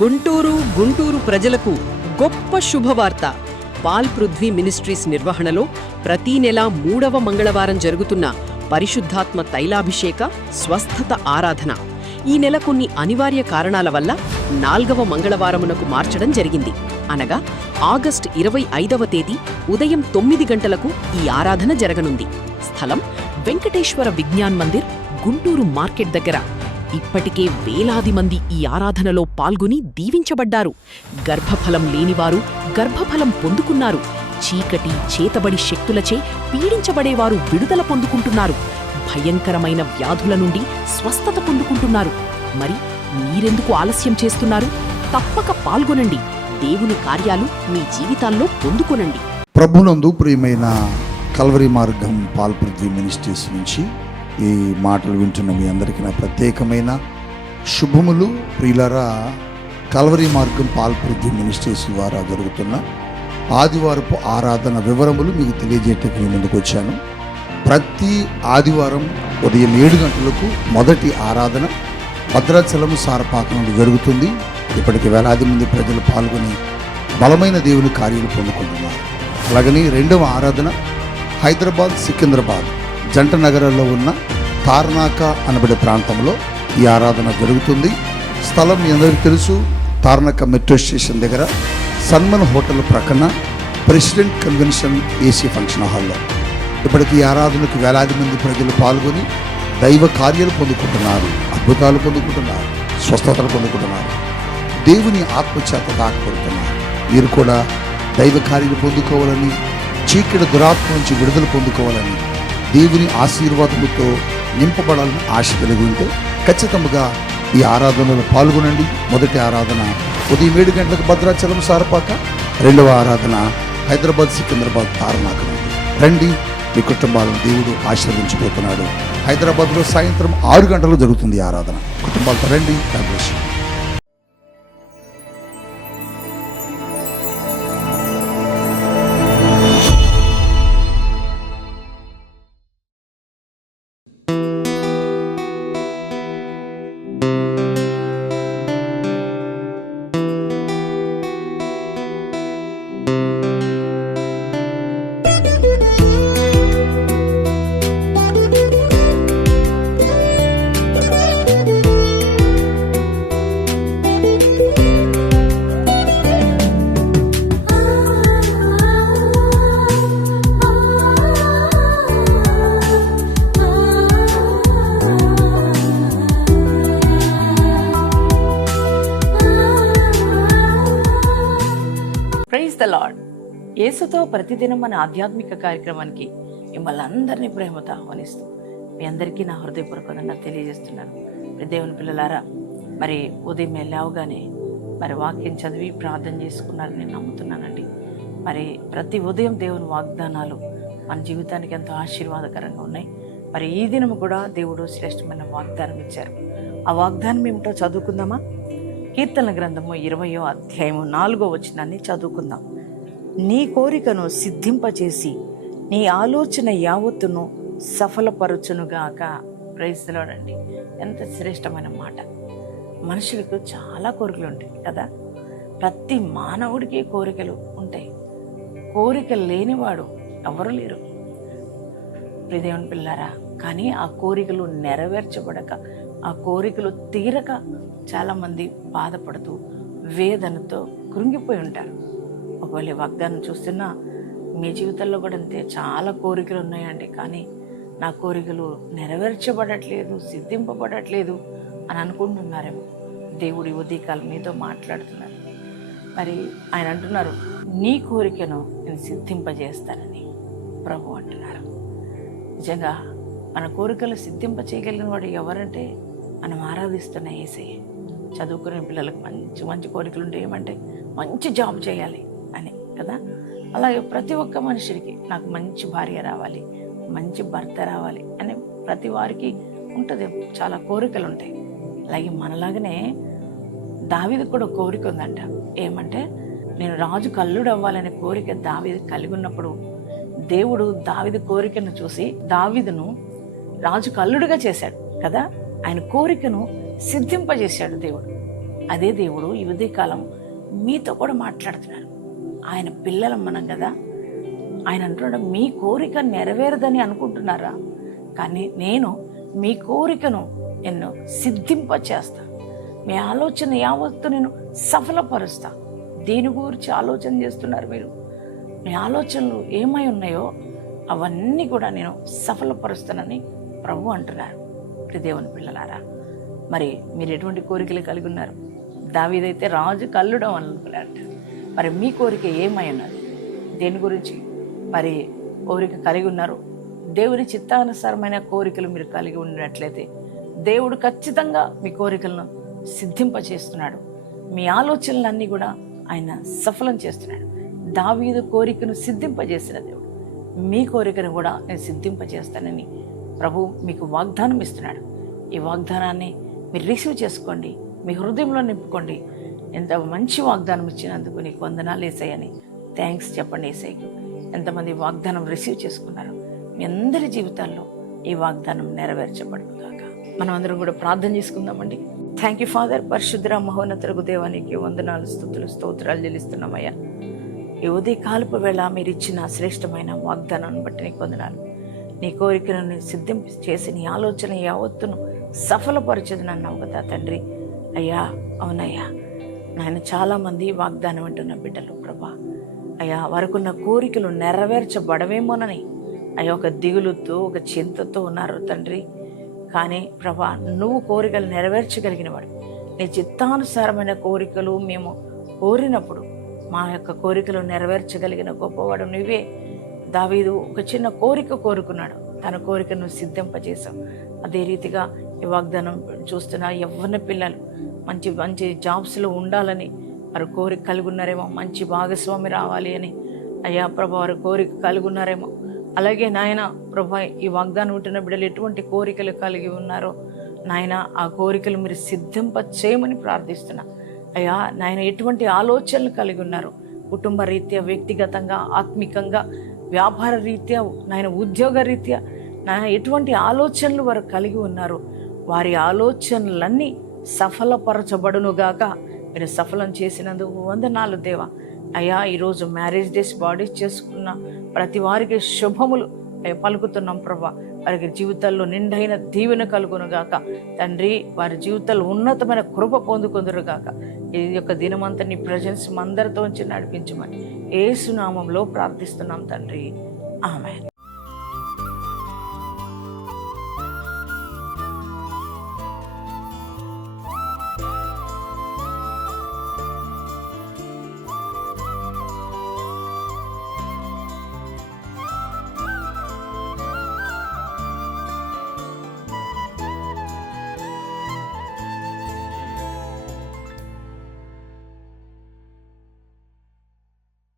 గుంటూరు ప్రజలకు గొప్ప శుభవార్త. పాల్ పృథ్వీ మినిస్ట్రీస్ నిర్వహణలో ప్రతి నెల 3వ మంగళవారం జరుగుతున్న పరిశుద్ధాత్మ తైలాభిషేక స్వస్థత ఆరాధన ఈ నెల కొన్ని అనివార్య కారణాల వల్ల 4వ మంగళవారమునకు మార్చడం జరిగింది. అనగా ఆగస్టు 25వ తేదీ ఉదయం 9 గంటలకు ఈ ఆరాధన జరగనుంది. స్థలం వెంకటేశ్వర విజ్ఞాన్ మందిర్, గుంటూరు మార్కెట్ దగ్గర. ఇప్పటికే వేలాది మంది ఈ ఆరాధనలో పాల్గొని దీవించబడ్డారు. గర్భఫలం లేనివారు గర్భఫలం పొందుకున్నారు. చీకటి చేతబడి శక్తులచే పీడించబడేవారు విడుదల పొందుకుంటున్నారు. భయంకరమైన వ్యాధుల నుండి స్వస్థత పొందుకుంటున్నారు. మరి మీరెందుకు ఆలస్యం చేస్తున్నారు? తప్పక పాల్గొనండి. దేవుని కార్యాలు మీ జీవితాల్లో పొందుకొనండి. ప్రభునందు ప్రియమైన కల్వరి మార్గం పాల్ పృథ్వీ మినిస్ట్రీస్ నుంచి ఈ మాటలు వింటున్న మీ అందరికీ నా ప్రత్యేకమైన శుభములు. ప్రియులారా, కల్వరి మార్గం పాల్ పృథ్వీ మినిస్ట్రీస్ ద్వారా జరుగుతున్న ఆదివారపు ఆరాధన వివరములు మీకు తెలియజేయటానికి మీ ముందుకు వచ్చాను. ప్రతి ఆదివారం ఉదయం 7 గంటలకు మొదటి ఆరాధన భద్రాచలం సారపాకంలో జరుగుతుంది. ఇప్పటికి వేలాది మంది ప్రజలు పాల్గొని బలమైన దేవుని కార్యాలు పొందుకుంటున్నారు. అలాగని 2వ ఆరాధన హైదరాబాద్ సికింద్రాబాద్ జంట నగరాల్లో ఉన్న తార్నాక అనబడే ప్రాంతంలో ఈ ఆరాధన జరుగుతుంది. స్థలం మీ అందరికీ తెలుసు. తార్నాక మెట్రో స్టేషన్ దగ్గర సన్మన్ హోటల్ ప్రక్కన ప్రెసిడెంట్ కన్వెన్షన్ ఏసీ ఫంక్షన్ హాల్లో. ఇప్పటికీ ఈ ఆరాధనకు వేలాది మంది ప్రజలు పాల్గొని దైవ కార్యాలు పొందుకుంటున్నారు, అద్భుతాలు పొందుకుంటున్నారు, స్వస్థతలు పొందుకుంటున్నారు, దేవుని ఆత్మచేత దాకపడుతున్నారు. మీరు కూడా దైవ కార్యాలు పొందుకోవాలని, చీకటి దురాత్మ నుంచి విడుదల పొందుకోవాలని, దేవుని ఆశీర్వాదముతో నింపబడాలని ఆశ కలిగి ఉంటే ఖచ్చితంగా ఈ ఆరాధనలో పాల్గొనండి. మొదటి ఆరాధన ఉదయం 7 గంటలకు భద్రాచలం సారపాక, 2వ ఆరాధన హైదరాబాద్ సికింద్రాబాద్ తారనాక. రండి, మీ కుటుంబాలను దేవుడు ఆశీర్వదించబోతున్నాడు. హైదరాబాద్లో సాయంత్రం 6 గంటలకు జరుగుతుంది ఆరాధన. కుటుంబాలతో రండి. God praise the Lord. యేసుతో ప్రతిదినం మన ఆధ్యాత్మిక కార్యక్రమానికి మిమ్మల్ని అందరినీ ప్రేమతో ఆహ్వానిస్తూ మీ అందరికీ నా హృదయపూర్వకంగా తెలియజేస్తున్నాను. దేవుని పిల్లలారా, మరి ఉదయం లేవగానే మరి వాక్యం చదివి ప్రార్థన చేసుకున్నారని నేను నమ్ముతున్నానండి. మరి ప్రతి ఉదయం దేవుని వాగ్దానాలు మన జీవితానికి ఎంతో ఆశీర్వాదకరంగా ఉన్నాయి. మరి ఈ దినం కూడా దేవుడు శ్రేష్టమైన వాగ్దానం ఇచ్చారు. ఆ వాగ్దానం ఏమిటో చదువుకుందామా? కీర్తన గ్రంథము 20వ అధ్యాయము 4వ వచనాన్ని చదువుకుందాం. నీ కోరికను సిద్ధింపచేసి నీ ఆలోచన యావత్తును సఫలపరచునుగాక. ప్రైజ్ ది లార్డ్ అండి. ఎంత శ్రేష్టమైన మాట. మనుషులకు చాలా కోరికలు ఉంటాయి కదా. ప్రతి మానవుడికి కోరికలు ఉంటాయి. కోరికలు లేనివాడు ఎవరు లేరు. దేవుని పిల్లారా, కానీ ఆ కోరికలు నెరవేర్చబడక, ఆ కోరికలు తీరక చాలామంది బాధపడుతూ వేదనతో కృంగిపోయి ఉంటారు. ఒకవేళ వాగ్దానం చూస్తున్నా మీ జీవితంలో కూడా అంతే, చాలా కోరికలు ఉన్నాయండి, కానీ నా కోరికలు నెరవేర్చబడట్లేదు, సిద్ధింపబడట్లేదు అని అనుకుంటున్నారేమో. దేవుడి ఉదయకాలం మీతో మాట్లాడుతున్నారు. మరి ఆయన అంటున్నారు, నీ కోరికను నేను సిద్ధింపజేస్తానని ప్రభు అంటున్నారు. నిజంగా మన కోరికలు సిద్ధింప చేయగలిగిన వాడు ఎవరంటే మనం ఆరాధిస్తున్న యేసయ్య. చదువుకునే పిల్లలకు మంచి మంచి కోరికలు ఉంటే ఏమంటే మంచి జాబ్ చేయాలి అని కదా. అలాగే ప్రతి ఒక్క మనిషికి నాకు మంచి భార్య రావాలి, మంచి భర్త రావాలి అని ప్రతి వారికి ఉంటుంది. చాలా కోరికలు ఉంటాయి. అలాగే మనలాగనే దావీదుకు కూడా కోరిక ఉందంట. ఏమంటే నేను రాజు కల్లుడు అవ్వాలనే కోరిక దావీదు కలిగి ఉన్నప్పుడు దేవుడు దావీదు కోరికను చూసి దావీదును రాజు కల్లుడుగా చేశాడు కదా. ఆయన కోరికను సిద్ధింపజేశాడు దేవుడు. అదే దేవుడు ఈ ఉదయకాలం మీతో కూడా మాట్లాడుతున్నారు. ఆయన పిల్లలం మనం కదా. ఆయన అంటున్నాడు, మీ కోరిక నెరవేరదని అనుకుంటున్నారా? కానీ నేను మీ కోరికను నేను సిద్ధింపచేస్తా. మీ ఆలోచన యావత్తు నేను సఫలపరుస్తా. దేని గురించి ఆలోచన చేస్తున్నారు మీరు? మీ ఆలోచనలు ఏమై ఉన్నాయో అవన్నీ కూడా నేను సఫలపరుస్తానని ప్రభు అంటున్నారు. దేవుని పిల్లలారా, మరి మీరు ఎటువంటి కోరికలు కలిగి ఉన్నారు? దావీదైతే రాజు కల్లుడం అనుకున్నాడు. మరి మీ కోరిక ఏమై ఉన్నది? దేని గురించి మరి కోరిక కలిగి ఉన్నారు? దేవుని చిత్తానుసారమైన కోరికలు మీరు కలిగి ఉన్నట్లయితే దేవుడు ఖచ్చితంగా మీ కోరికలను సిద్ధింపచేస్తున్నాడు. మీ ఆలోచనలన్నీ కూడా ఆయన సఫలం చేస్తున్నాడు. దావీదు కోరికను సిద్ధింపజేసిన దేవుడు మీ కోరికను కూడా నేను సిద్ధింపజేస్తానని ప్రభు మీకు వాగ్దానం ఇస్తున్నాడు. ఈ వాగ్దానాన్ని మీరు రిసీవ్ చేసుకోండి, మీ హృదయంలో నింపుకోండి. ఎంత మంచి వాగ్దానం ఇచ్చినందుకు నీకు వందనాలు యేసయ్యని థ్యాంక్స్ చెప్పండి. యేసయ్యకు ఎంతమంది వాగ్దానం రిసీవ్ చేసుకున్నారు, మీ అందరి జీవితాల్లో ఈ వాగ్దానం నెరవేర్చబడును గాక. మనం అందరం కూడా ప్రార్థన చేసుకుందామండి. Thank you father. పరిశుద్ధ మహోన్నతులకు దేవానికి వందనాలు, స్తుతులు, స్తోత్రాలు చెల్లిస్తున్నామయ్యా. ఈ ఉదయకాలపు వేళ మీరు ఇచ్చిన శ్రేష్టమైన వాగ్దానాన్ని బట్టి నీకు వందనాలు. నీ కోరికలను సిద్ధం చేసి నీ ఆలోచన యావత్తును సఫలపరచదని అన్నావు కదా తండ్రి. అయ్యా అవునయ్యా నాయన, చాలామంది వాగ్దానం అంటున్న బిడ్డలు ప్రభా అయ్యా, వారికున్న కోరికలు నెరవేర్చబడవేమోనని అయ్యా ఒక దిగులుతో ఒక చింతతో ఉన్నారు తండ్రి. కానీ ప్రభా నువ్వు కోరికలు నెరవేర్చగలిగిన వాడు. నీ చిత్తానుసారమైన కోరికలు మేము కోరినప్పుడు మా యొక్క కోరికలు నెరవేర్చగలిగిన గొప్పవాడు నువ్వే. దావీదు ఒక చిన్న కోరిక కోరుకున్నాడు, తన కోరికను సిద్ధింపజేశావు. అదే రీతిగా ఈ వాగ్దానం చూస్తున్న యవ్వన పిల్లలు మంచి మంచి జాబ్స్లో ఉండాలని వారు కోరిక కలిగి ఉన్నారేమో, మంచి భాగస్వామి రావాలి అని అయ్యా ప్రభా వారు కోరిక కలిగి ఉన్నారేమో. అలాగే నాయన ప్రభా ఈ వాగ్దానం ఉంటున్న బిడ్డలు ఎటువంటి కోరికలు కలిగి ఉన్నారో నాయన ఆ కోరికలు మీరు సిద్ధింప చేయమని ప్రార్థిస్తున్నా. అయ్యా నాయన ఎటువంటి ఆలోచనలు కలిగి ఉన్నారు, కుటుంబ రీత్యా, వ్యక్తిగతంగా, ఆత్మికంగా, వ్యాపార రీత్యా, నాయన ఉద్యోగ రీత్యా నాయన ఎటువంటి ఆలోచనలు వారు కలిగి ఉన్నారు, వారి ఆలోచనలన్నీ సఫలపరచబడునుగాక. మీరు సఫలం చేసినందుకు వందనాలు దేవా. అయ్యా ఈరోజు మ్యారేజ్ డేస్ బాడీస్ చేసుకున్న ప్రతి వారికి శుభములు పలుకుతున్నాం ప్రభా. వారికి జీవితాల్లో నిండైన దీవెన కలుగునుగాక తండ్రి. వారి జీవితాల్లో ఉన్నతమైన కృప పొందుకుందురుగాక. ఈ యొక్క దినమంతా నీ ప్రజెన్స్ అందరితో ఉంచి నడిపించమని యేసు నామంలో ప్రార్థిస్తున్నాం తండ్రి. ఆమేన్.